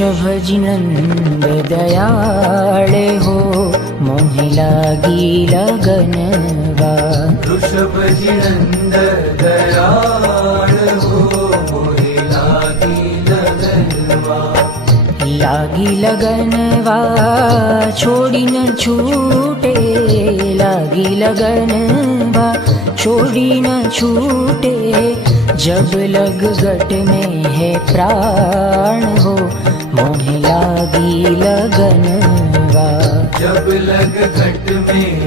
वृषभजी नंद दयाळ हो, मोहे लागी लगनवा। वृषभजी नंद दयाळ हो, मोहे लागी लगनवा। लागी लगनवा छोड़ी न छूटे, लागी लगनवा छोड़ी न छूटे। जब लग गट में है प्राण हो, मोहे लागी लगनवा। जब लग घट में